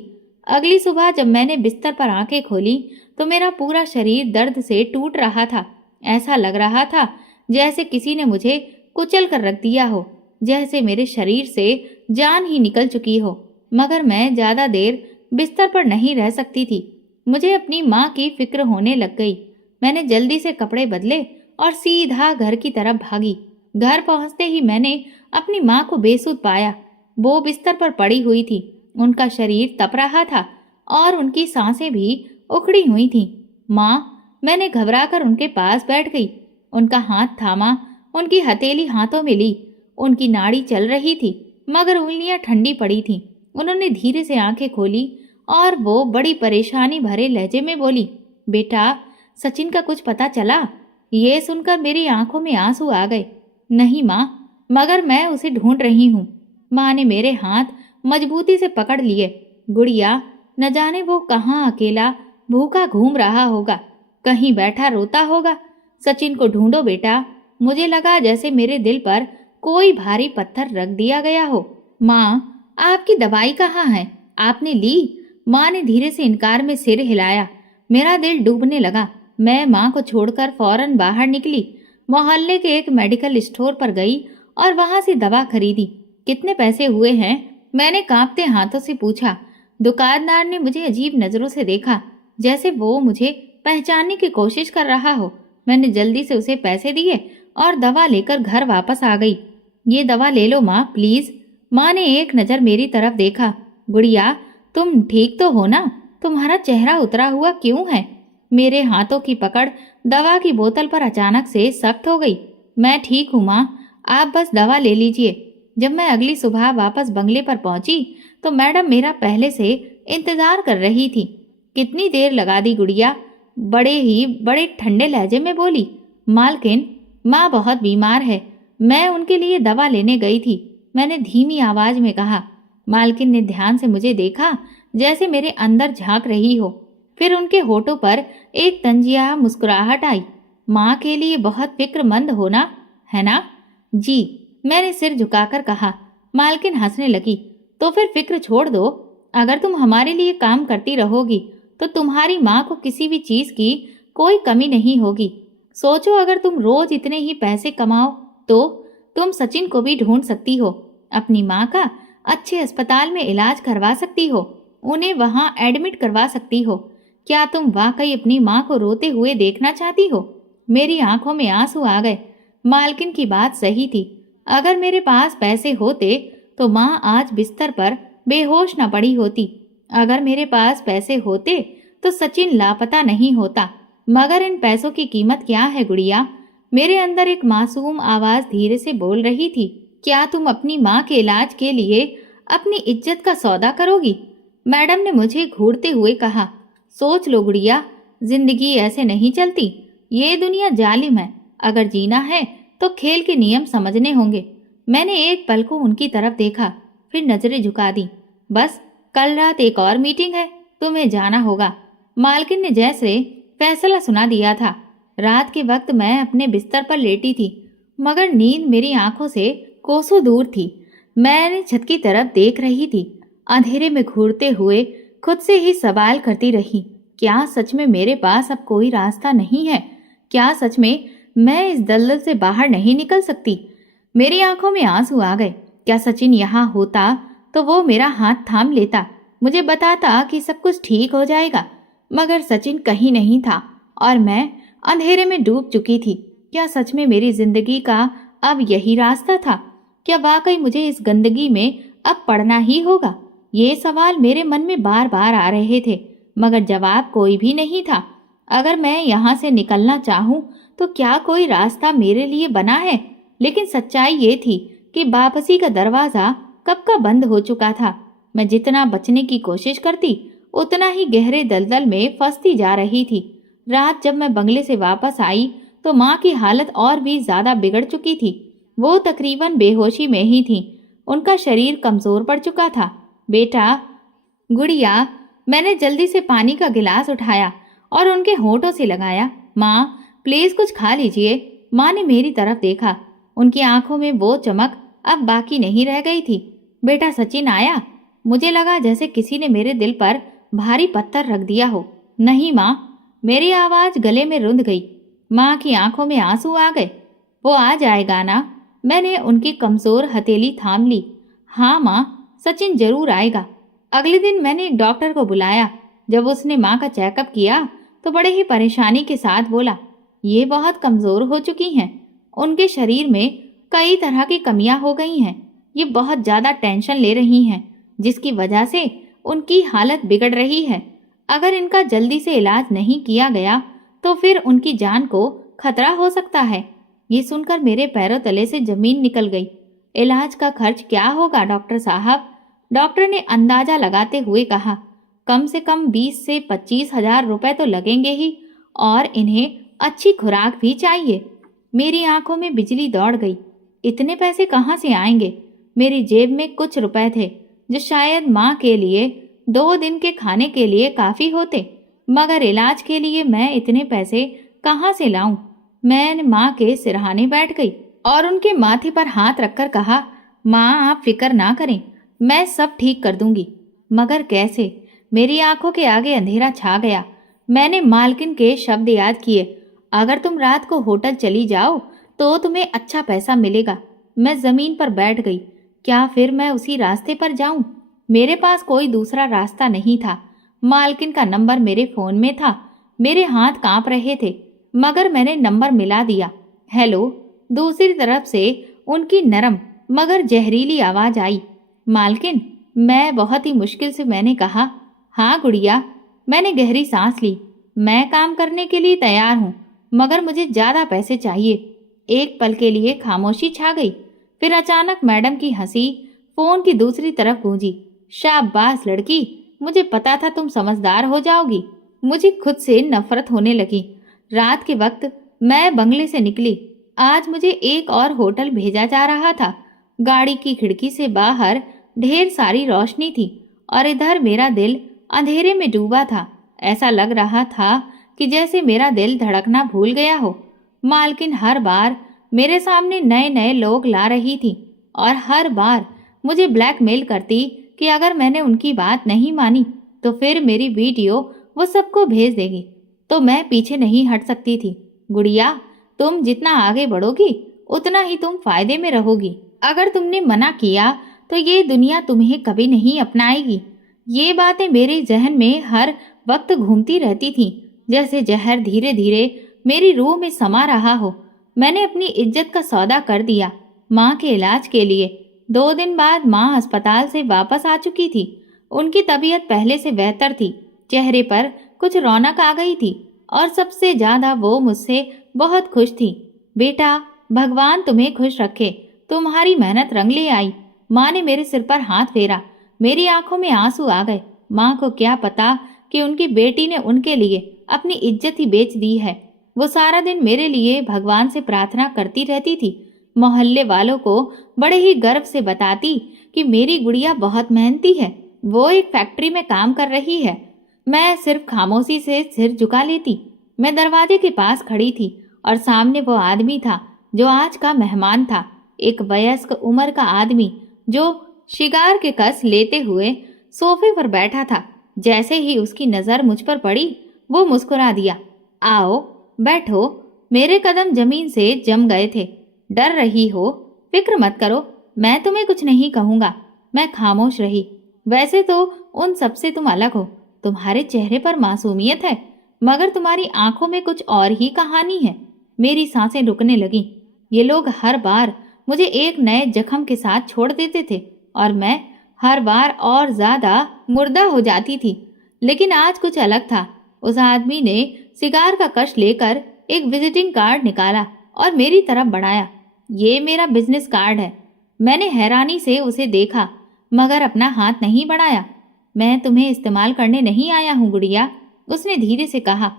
अगली सुबह जब मैंने बिस्तर पर आंखें खोली तो मेरा पूरा शरीर दर्द से टूट रहा था। ऐसा लग रहा था जैसे किसी ने मुझे कुचल कर रख दिया हो, जैसे मेरे शरीर से जान ही निकल चुकी हो। मगर मैं ज्यादा देर बिस्तर पर नहीं रह सकती थी। मुझे अपनी माँ की फिक्र होने लग गई। मैंने जल्दी से कपड़े बदले और सीधा घर की तरफ भागी। घर पहुंचते ही मैंने अपनी माँ को बेसुध पाया। वो बिस्तर पर पड़ी हुई थी, उनका शरीर तप रहा था और उनकी सांसें भी उखड़ी हुई थीं। माँ, मैंने घबराकर उनके पास बैठ गई, उनका हाथ थामा, उनकी हथेली हाथों में ली। उनकी नाड़ी चल रही थी, मगर उंगलियां ठंडी पड़ी थीं। उन्होंने धीरे से आंखें खोली और वो बड़ी परेशानी भरे लहजे में बोली, बेटा, सचिन का कुछ पता चला? ये सुनकर मेरी आंखों में आंसू आ गए। नहीं माँ, मगर मैं उसे ढूंढ रही हूँ। माँ ने मेरे हाथ मजबूती से पकड़ लिए। गुड़िया, न जाने वो कहाँ अकेला भूखा घूम रहा होगा, कहीं बैठा रोता होगा। सचिन को ढूंढो बेटा। मुझे लगा जैसे मेरे दिल पर कोई भारी पत्थर रख दिया गया हो। माँ, आपकी दवाई कहाँ है? आपने ली? माँ ने धीरे से इनकार में सिर हिलाया। मेरा दिल डूबने लगा। मैं माँ को छोड़कर फौरन बाहर निकली, मोहल्ले के एक मेडिकल स्टोर पर गई और वहां से दवा खरीदी। कितने पैसे हुए हैं? मैंने कांपते हाथों से पूछा। दुकानदार ने मुझे अजीब नजरों से देखा, जैसे वो मुझे पहचानने की कोशिश कर रहा हो। मैंने जल्दी से उसे पैसे दिए और दवा लेकर घर वापस आ गई। ये दवा ले लो माँ, प्लीज। माँ ने एक नजर मेरी तरफ देखा। गुड़िया, तुम ठीक तो हो ना? तुम्हारा चेहरा उतरा हुआ क्यों है? मेरे हाथों की पकड़ दवा की बोतल पर अचानक से सख्त हो गई। मैं ठीक हूँ माँ, आप बस दवा ले लीजिए। जब मैं अगली सुबह वापस बंगले पर पहुंची तो मैडम मेरा पहले से इंतजार कर रही थी। कितनी देर लगा दी गुड़िया? बड़े ठंडे लहजे में बोली। मालकिन, माँ बहुत बीमार है, मैं उनके लिए दवा लेने गई थी, मैंने धीमी आवाज में कहा। मालकिन ने ध्यान से मुझे देखा, जैसे मेरे अंदर झांक रही हो। फिर उनके होठों पर एक तंजिया मुस्कुराहट आई। माँ के लिए बहुत फिक्रमंद होना, है ना? जी, मैंने सिर झुकाकर कहा। मालकिन हंसने लगी। तो फिर फिक्र छोड़ दो। अगर तुम हमारे लिए काम करती रहोगी तो तुम्हारी माँ को किसी भी चीज की कोई कमी नहीं होगी। सोचो, अगर तुम रोज इतने ही पैसे कमाओ तो तुम सचिन को भी ढूंढ सकती हो, अपनी माँ का अच्छे अस्पताल में इलाज करवा सकती हो, उन्हें वहां एडमिट करवा सकती हो। क्या तुम वाकई अपनी माँ को रोते हुए देखना चाहती हो? मेरी आंखों में आंसू आ गए। मालकिन की बात सही थी। अगर मेरे पास पैसे होते तो माँ आज बिस्तर पर बेहोश न पड़ी होती। अगर मेरे पास पैसे होते तो सचिन लापता नहीं होता। मगर इन पैसों की कीमत क्या है गुड़िया? मेरे अंदर एक मासूम आवाज धीरे से बोल रही थी, क्या तुम अपनी माँ के इलाज के लिए अपनी इज्जत का सौदा करोगी? मैडम ने मुझे घूरते हुए कहा, सोच लो गुड़िया, जिंदगी ऐसे नहीं चलती। ये दुनिया जालिम है। अगर जीना है तो खेल के नियम समझने होंगे। मैंने एक पल को उनकी तरफ देखा, फिर नजरें झुका दी। बस कल रात एक और मीटिंग है, तुम्हें जाना होगा। मालकिन ने जैसे फैसला सुना दिया था। रात के वक्त मैं अपने बिस्तर पर लेटी थी, मगर नींद मेरी आंखों से कोसों दूर थी। मैंने छत की तरफ देख रही थी। अंधेरे में घूरते हुए खुद से ही सवाल करती रही, क्या सच में मेरे पास अब कोई रास्ता नहीं है? क्या सच में मैं इस दलदल से बाहर नहीं निकल सकती? मेरी आंखों में आंसू आ गए। क्या सचिन यहाँ होता तो वो मेरा हाथ थाम लेता, मुझे बताता कि सब कुछ ठीक हो जाएगा। मगर सचिन कहीं नहीं था और मैं अंधेरे में डूब चुकी थी। क्या सच में मेरी जिंदगी का अब यही रास्ता था? क्या वाकई मुझे इस गंदगी में अब पड़ना ही होगा? ये सवाल मेरे मन में बार बार आ रहे थे, मगर जवाब कोई भी नहीं था। अगर मैं यहाँ से निकलना चाहूँ तो क्या कोई रास्ता मेरे लिए बना है? लेकिन सच्चाई ये थी कि वापसी का दरवाजा कब का बंद हो चुका था। मैं जितना बचने की कोशिश करती उतना ही गहरे दलदल में फंसती जा रही थी। रात जब मैं बंगले से वापस आई तो माँ की हालत और भी ज्यादा बिगड़ चुकी थी। वो तकरीबन बेहोशी में ही थी। उनका शरीर कमजोर पड़ चुका था। बेटा, गुड़िया, मैंने जल्दी से पानी का गिलास उठाया और उनके होठों से लगाया। माँ, प्लीज कुछ खा लीजिए। माँ ने मेरी तरफ देखा। उनकी आंखों में वो चमक अब बाकी नहीं रह गई थी। बेटा, सचिन आया? मुझे लगा जैसे किसी ने मेरे दिल पर भारी पत्थर रख दिया हो। नहीं माँ, मेरी आवाज गले में रुंध गई। माँ की आंखों में आंसू आ गए। वो आ जाएगा ना? मैंने उनकी कमजोर हथेली थाम ली। हाँ माँ, सचिन जरूर आएगा। अगले दिन मैंने एक डॉक्टर को बुलाया। जब उसने माँ का चेकअप किया तो बड़े ही परेशानी के साथ बोला, ये बहुत कमजोर हो चुकी हैं। उनके शरीर में कई तरह की कमियां हो गई हैं। ये बहुत ज्यादा टेंशन ले रही हैं, जिसकी वजह से उनकी हालत बिगड़ रही है। अगर इनका जल्दी से इलाज नहीं किया गया तो फिर उनकी जान को खतरा हो सकता है। ये सुनकर मेरे पैरों तले से जमीन निकल गई। इलाज का खर्च क्या होगा डॉक्टर साहब? डॉक्टर ने अंदाजा लगाते हुए कहा, कम से कम 20 से 25 हजार रुपए तो लगेंगे ही, और इन्हें अच्छी खुराक भी चाहिए। मेरी आंखों में बिजली दौड़ गई। इतने पैसे कहाँ से आएंगे? मेरी जेब में कुछ रुपए थे जो शायद माँ के लिए 2 दिन के खाने के लिए काफी होते, मगर इलाज के लिए मैं इतने पैसे कहाँ से लाऊं? मैं माँ के सिरहाने बैठ गई और उनके माथे पर हाथ रखकर कहा, माँ, आप फिक्र ना करें, मैं सब ठीक कर दूंगी। मगर कैसे? मेरी आंखों के आगे अंधेरा छा गया। मैंने मालकिन के शब्द याद किए, अगर तुम रात को होटल चली जाओ तो तुम्हें अच्छा पैसा मिलेगा। मैं जमीन पर बैठ गई। क्या फिर मैं उसी रास्ते पर जाऊं? मेरे पास कोई दूसरा रास्ता नहीं था। मालकिन का नंबर मेरे फोन में था। मेरे हाथ कांप रहे थे, मगर मैंने नंबर मिला दिया। हेलो। दूसरी तरफ से उनकी नरम मगर जहरीली आवाज आई, मालकिन। मैं बहुत ही मुश्किल से मैंने कहा, हाँ गुड़िया। मैंने गहरी सांस ली। मैं काम करने के लिए तैयार हूँ, मगर मुझे ज्यादा पैसे चाहिए। एक पल के लिए खामोशी छा गई। फिर अचानक मैडम की हंसी फोन की दूसरी तरफ गूंजी। शाबाश लड़की, मुझे पता था तुम समझदार हो जाओगी। मुझे खुद से नफरत होने लगी। रात के वक्त मैं बंगले से निकली। आज मुझे एक और होटल भेजा जा रहा था। गाड़ी की खिड़की से बाहर ढेर सारी रोशनी थी और इधर मेरा दिल अंधेरे में डूबा था। ऐसा लग रहा था कि जैसे मेरा दिल धड़कना भूल गया हो। मालकिन हर बार मेरे सामने नए नए लोग ला रही थी और हर बार मुझे ब्लैकमेल करती कि अगर मैंने उनकी बात नहीं मानी तो फिर मेरी वीडियो वो सबको भेज देगी। तो मैं पीछे नहीं हट सकती थी। गुड़िया, तुम जितना आगे बढ़ोगी उतना ही तुम फायदे में रहोगी। अगर तुमने मना किया तो ये दुनिया तुम्हें कभी नहीं अपनाएगी। ये बातें मेरे जहन में हर वक्त घूमती रहती थीं, जैसे जहर धीरे धीरे मेरी रूह में समा रहा हो। मैंने अपनी इज्जत का सौदा कर दिया माँ के इलाज के लिए। 2 दिन बाद माँ अस्पताल से वापस आ चुकी थी। उनकी तबीयत पहले से बेहतर थी। चेहरे पर कुछ रौनक आ गई थी और सबसे ज्यादा वो मुझसे बहुत खुश थी। बेटा, भगवान तुम्हें खुश रखे, तुम्हारी मेहनत रंग ले आई। माँ ने मेरे सिर पर हाथ फेरा। मेरी आंखों में आंसू आ गए। माँ को क्या पता कि उनकी बेटी ने उनके लिए अपनी इज्जत ही बेच दी है। वो सारा दिन मेरे लिए भगवान से प्रार्थना करती रहती थी। मोहल्ले वालों को बड़े ही गर्व से बताती कि मेरी गुड़िया बहुत मेहनती है, वो एक फैक्ट्री में काम कर रही है। मैं सिर्फ खामोशी से सिर झुका लेती। मैं दरवाजे के पास खड़ी थी और सामने वो आदमी था जो आज का मेहमान था, एक वयस्क उम्र का आदमी जो शिकार के कस लेते हुए सोफे पर बैठा था। जैसे ही उसकी नजर मुझ पर पड़ी, वो मुस्कुरा दिया। आओ बैठो। मेरे कदम जमीन से जम गए थे। डर रही हो? फिक्र मत करो, मैं तुम्हें कुछ नहीं कहूंगा। मैं खामोश रही। वैसे तो उन सबसे तुम अलग हो। तुम्हारे चेहरे पर मासूमियत है, मगर तुम्हारी आंखों में कुछ और ही कहानी है। मेरी सांसें रुकने लगीं। ये लोग हर बार मुझे एक नए जख्म के साथ छोड़ देते थे और मैं हर बार और ज्यादा मुर्दा हो जाती थी। लेकिन आज कुछ अलग था। उस आदमी ने सिगार का कश लेकर एक विजिटिंग कार्ड निकाला और मेरी तरफ बढ़ाया। ये मेरा बिजनेस कार्ड है। मैंने हैरानी से उसे देखा, मगर अपना हाथ नहीं बढ़ाया। मैं तुम्हें इस्तेमाल करने नहीं आया हूँ गुड़िया, उसने धीरे से कहा।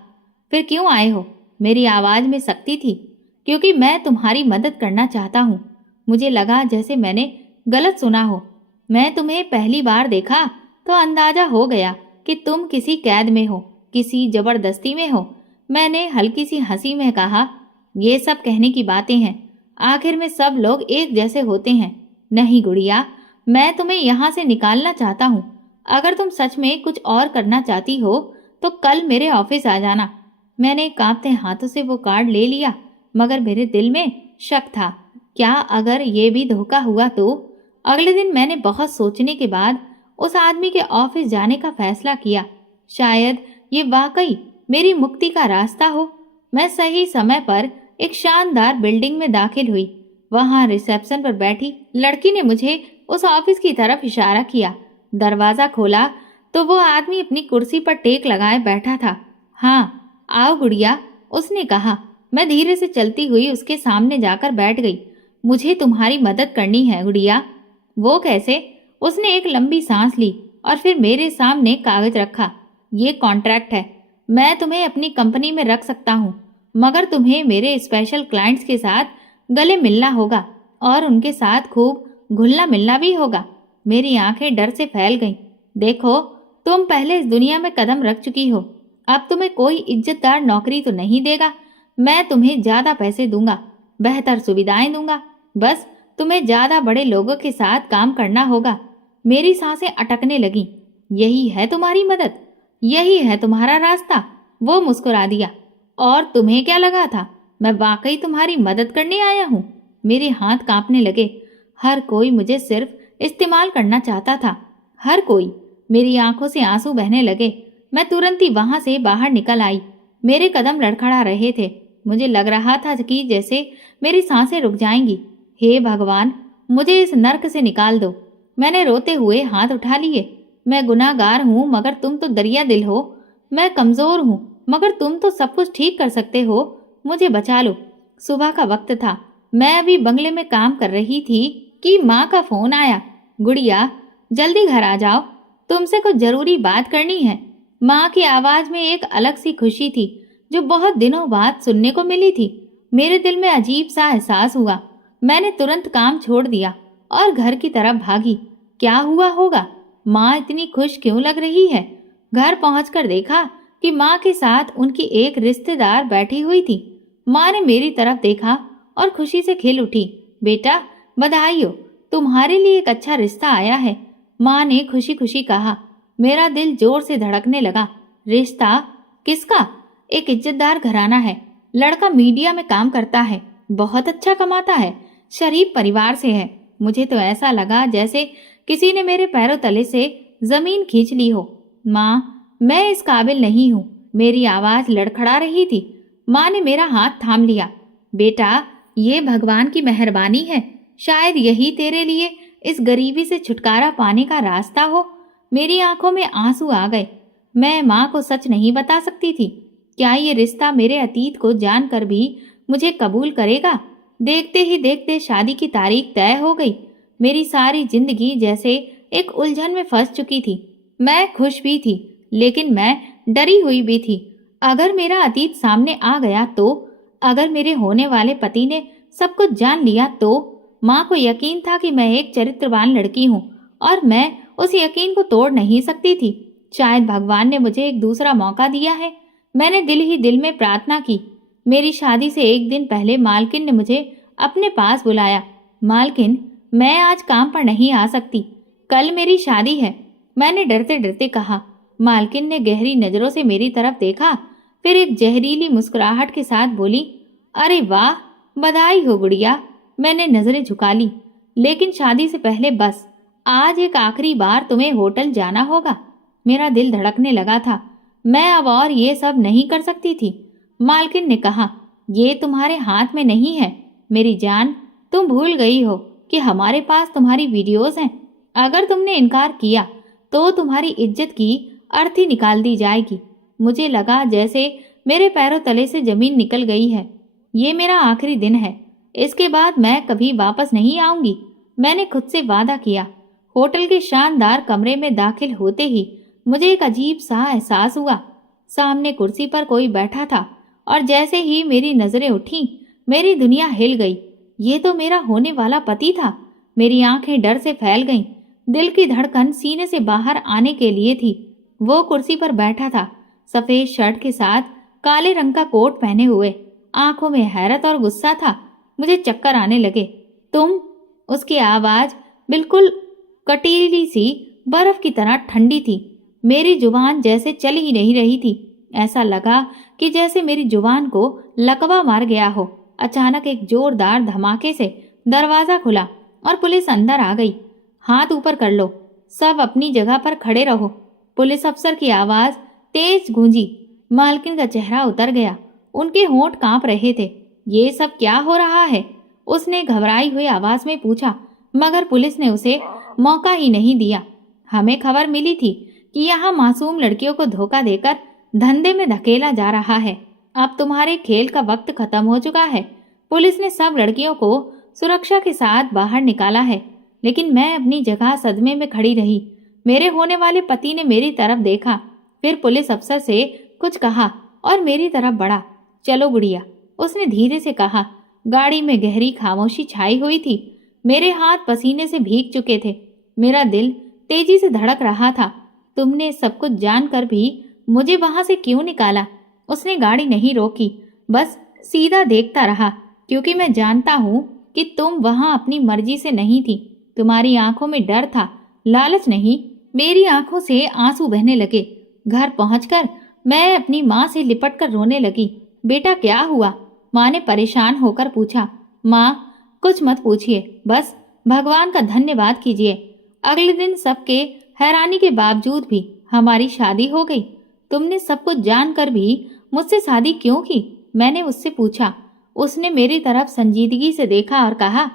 फिर क्यों आए हो? मेरी आवाज में सख्ती थी। क्योंकि मैं तुम्हारी मदद करना चाहता हूँ। मुझे लगा जैसे मैंने गलत सुना हो। मैं तुम्हें पहली बार देखा तो अंदाजा हो गया कि तुम किसी कैद में हो, किसी जबरदस्ती में हो। मैंने हल्की सी हंसी में कहा, ये सब कहने की बातें हैं, आखिर में सब लोग एक जैसे होते हैं। नहीं गुड़िया, मैं तुम्हें यहाँ से निकालना चाहता हूँ। अगर तुम सच में कुछ और करना चाहती हो तो कल मेरे ऑफिस आ जाना। मैंने कांपते हाथों से वो कार्ड ले लिया, मगर मेरे दिल में शक था। क्या अगर ये भी धोखा हुआ तो? अगले दिन मैंने बहुत सोचने के बाद उस आदमी के ऑफिस जाने का फैसला किया। शायद ये वाकई मेरी मुक्ति का रास्ता हो। मैं सही समय पर एक शानदार बिल्डिंग में दाखिल हुई। वहां रिसेप्शन पर बैठी लड़की ने मुझे उस ऑफिस की तरफ इशारा किया। दरवाजा खोला तो वो आदमी अपनी कुर्सी पर टेक लगाए बैठा था। हाँ, आओ गुड़िया, उसने कहा। मैं धीरे से चलती हुई उसके सामने जाकर बैठ गई। मुझे तुम्हारी मदद करनी है गुड़िया। वो कैसे? उसने एक लंबी सांस ली और फिर मेरे सामने कागज रखा। ये कॉन्ट्रैक्ट है। मैं तुम्हें अपनी कंपनी में रख सकता हूँ, मगर तुम्हें मेरे स्पेशल क्लाइंट्स के साथ गले मिलना होगा और उनके साथ खूब घुलना मिलना भी होगा। मेरी आंखें डर से फैल गईं। देखो, तुम पहले इस दुनिया में कदम रख चुकी हो। अब तुम्हें कोई इज्जतदार नौकरी तो नहीं देगा। मैं तुम्हें ज्यादा पैसे दूंगा, बेहतर सुविधाएं दूंगा। बस तुम्हें ज्यादा बड़े लोगों के साथ काम करना होगा। मेरी सांसें अटकने लगीं। यही है तुम्हारी मदद? यही है तुम्हारा रास्ता? वो मुस्कुरा दिया। और तुम्हें क्या लगा था मैं वाकई तुम्हारी मदद करने आया हूँ? मेरे हाथ कांपने लगे। हर कोई मुझे सिर्फ इस्तेमाल करना चाहता था, हर कोई। मेरी आंखों से आंसू बहने लगे। मैं तुरंत ही वहां से बाहर निकल आई। मेरे कदम लड़खड़ा रहे थे। मुझे लग रहा था कि जैसे मेरी सांसें रुक जाएंगी। हे भगवान, मुझे इस नर्क से निकाल दो। मैंने रोते हुए हाथ उठा लिए। मैं गुनाहगार हूँ, मगर तुम तो दरिया दिल हो। मैं कमजोर हूँ, मगर तुम तो सब कुछ ठीक कर सकते हो। मुझे बचा लो। सुबह का वक्त था। मैं अभी बंगले में काम कर रही थी कि माँ का फोन आया। गुड़िया, जल्दी घर आ जाओ, तुमसे कुछ जरूरी बात करनी है। माँ की आवाज में एक अलग सी खुशी थी जो बहुत दिनों बाद सुनने को मिली थी। मेरे दिल में अजीब सा एहसास हुआ। मैंने तुरंत काम छोड़ दिया और घर की तरफ भागी। क्या हुआ होगा? माँ इतनी खुश क्यों लग रही है? घर पहुंचकर देखा कि माँ के साथ उनकी एक रिश्तेदार बैठी हुई थी। माँ ने मेरी तरफ देखा और खुशी से खिल उठी। बेटा, बधाई हो, तुम्हारे लिए एक अच्छा रिश्ता आया है, माँ ने खुशी खुशी कहा। मेरा दिल जोर से धड़कने लगा। रिश्ता? किसका? एक इज्जतदार घराना है। लड़का मीडिया में काम करता है, बहुत अच्छा कमाता है, शरीफ परिवार से है। मुझे तो ऐसा लगा जैसे किसी ने मेरे पैरों तले से जमीन खींच ली हो। माँ, मैं इस काबिल नहीं हूँ। मेरी आवाज लड़खड़ा रही थी। माँ ने मेरा हाथ थाम लिया। बेटा, ये भगवान की मेहरबानी है। शायद यही तेरे लिए इस गरीबी से छुटकारा पाने का रास्ता हो। मेरी आंखों में आंसू आ गए। मैं माँ को सच नहीं बता सकती थी। क्या ये रिश्ता मेरे अतीत को जानकर भी मुझे कबूल करेगा। देखते ही देखते शादी की तारीख तय हो गई। मेरी सारी जिंदगी जैसे एक उलझन में फंस चुकी थी। मैं खुश भी थी, लेकिन मैं डरी हुई भी थी। अगर मेरा अतीत सामने आ गया तो, अगर मेरे होने वाले पति ने सब कुछ जान लिया तो। माँ को यकीन था कि मैं एक चरित्रवान लड़की हूँ और मैं उस यकीन को तोड़ नहीं सकती थी। शायद भगवान ने मुझे एक दूसरा मौका दिया है। मैंने दिल ही दिल में प्रार्थना की। मेरी शादी से एक दिन पहले मालकिन ने मुझे अपने पास बुलाया। मालकिन, मैं आज काम पर नहीं आ सकती, कल मेरी शादी है, मैंने डरते डरते कहा। मालकिन ने गहरी नजरों से मेरी तरफ देखा, फिर एक जहरीली मुस्कुराहट के साथ बोली, अरे वाह, बधाई हो गुड़िया। मैंने नजरें झुका ली। लेकिन शादी से पहले बस आज एक आखिरी बार तुम्हें होटल जाना होगा। मेरा दिल धड़कने लगा था। मैं अब और ये सब नहीं कर सकती थी। मालकिन ने कहा, ये तुम्हारे हाथ में नहीं है मेरी जान। तुम भूल गई हो कि हमारे पास तुम्हारी वीडियोस हैं। अगर तुमने इनकार किया तो तुम्हारी इज्जत की अर्थी निकाल दी जाएगी। मुझे लगा जैसे मेरे पैरों तले से जमीन निकल गई है। ये मेरा आखिरी दिन है, इसके बाद मैं कभी वापस नहीं आऊंगी। मैंने खुद से वादा किया। होटल के शानदार कमरे में दाखिल होते ही मुझे एक अजीब सा एहसास हुआ। सामने कुर्सी पर कोई बैठा था और जैसे ही मेरी नजरें उठी, मेरी दुनिया हिल गई। ये तो मेरा होने वाला पति था। मेरी आंखें डर से फैल गईं। दिल की धड़कन सीने से बाहर आने के लिए थी। वो कुर्सी पर बैठा था, सफेद शर्ट के साथ काले रंग का कोट पहने हुए। आंखों में हैरत और गुस्सा था। मुझे चक्कर आने लगे। तुम? उसकी आवाज बिल्कुल कटीली सी बर्फ की तरह ठंडी थी। मेरी जुबान जैसे चल ही नहीं रही थी। ऐसा लगा कि जैसे मेरी जुबान को लकवा मार गया हो। अचानक एक जोरदार धमाके से दरवाजा खुला और पुलिस अंदर आ गई। हाथ ऊपर कर लो, सब अपनी जगह पर खड़े रहो। पुलिस अफसर की आवाज तेज गूंजी। मालकिन का चेहरा उतर गया। उनके होंठ कांप रहे थे। ये सब क्या हो रहा है? उसने घबराई हुई आवाज में पूछा, मगर पुलिस ने उसे मौका ही नहीं दिया। हमें खबर मिली थी कि यहाँ मासूम लड़कियों को धोखा देकर धंधे में धकेला जा रहा है। अब तुम्हारे खेल का वक्त खत्म हो चुका है। पुलिस ने सब लड़कियों को सुरक्षा के साथ बाहर निकाला है, लेकिन मैं अपनी जगह सदमे में खड़ी रही। मेरे होने वाले पति ने मेरी तरफ देखा, फिर पुलिस अफसर से कुछ कहा और मेरी तरफ बढ़ा। चलो गुड़िया, उसने धीरे से कहा। गाड़ी में गहरी खामोशी छाई हुई थी। मेरे हाथ पसीने से भीग चुके थे। मेरा दिल तेजी से धड़क रहा था। तुमने सब कुछ जानकर भी मुझे वहां से क्यों निकाला? उसने गाड़ी नहीं रोकी, बस सीधा देखता रहा, क्योंकि मैं जानता हूँ कि तुम वहां अपनी मर्जी से नहीं थी। तुम्हारी आंखों में डर था, लालच नहीं। मेरी आंखों से आंसू बहने लगे। घर पहुंचकर मैं अपनी माँ से लिपटकर रोने लगी। बेटा क्या हुआ? माँ ने परेशान होकर पूछा। माँ, कुछ मत पूछिए, बस भगवान का धन्यवाद कीजिए। अगले दिन सबके हैरानी के बावजूद भी हमारी शादी हो गई। तुमने सब कुछ जानकर भी मुझसे शादी क्यों की? मैंने उससे पूछा। उसने मेरी तरफ संजीदगी से देखा और कहा,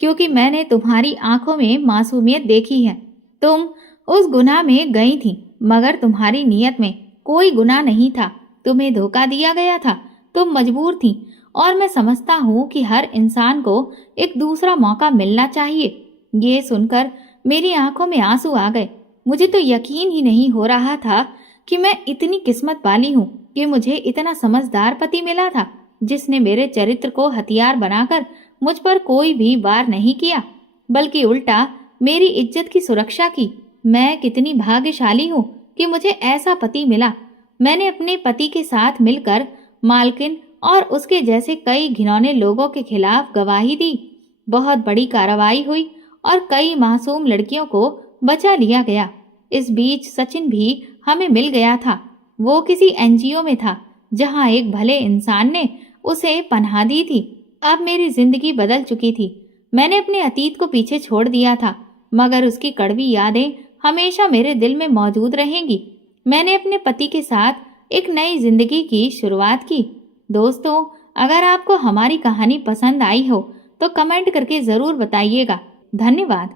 क्योंकि मैंने तुम्हारी आंखों में मासूमियत देखी है। तुम उस गुनाह में गई थी, मगर तुम्हारी नीयत में कोई गुनाह नहीं था। तुम्हें धोखा दिया गया था, तुम मजबूर थी, और मैं समझता हूँ कि हर इंसान को एक दूसरा मौका मिलना चाहिए। ये सुनकर मेरी आंखों में आंसू आ गए। मुझे तो यकीन ही नहीं हो रहा था कि मैं इतनी किस्मत वाली हूँ कि मुझे इतना समझदार पति मिला था, जिसने मेरे चरित्र को हथियार बनाकर मुझ पर कोई भी वार नहीं किया, बल्कि उल्टा मेरी इज्जत की सुरक्षा की। मैं कितनी भाग्यशाली हूँ कि मुझे ऐसा पति मिला। मैंने अपने पति के साथ मिलकर मालकिन और उसके जैसे कई घिनौने लोगों के खिलाफ गवाही दी। बहुत बड़ी कार्रवाई हुई और कई मासूम लड़कियों को बचा लिया गया। इस बीच सचिन भी हमें मिल गया था। वो किसी एनजीओ में था, जहां एक भले इंसान ने उसे पनाह दी थी। अब मेरी जिंदगी बदल चुकी थी। मैंने अपने अतीत को पीछे छोड़ दिया था, मगर उसकी कड़वी यादें हमेशा मेरे दिल में मौजूद रहेंगी। मैंने अपने पति के साथ एक नई जिंदगी की शुरुआत की। दोस्तों, अगर आपको हमारी कहानी पसंद आई हो तो कमेंट करके जरूर बताइएगा। धन्यवाद।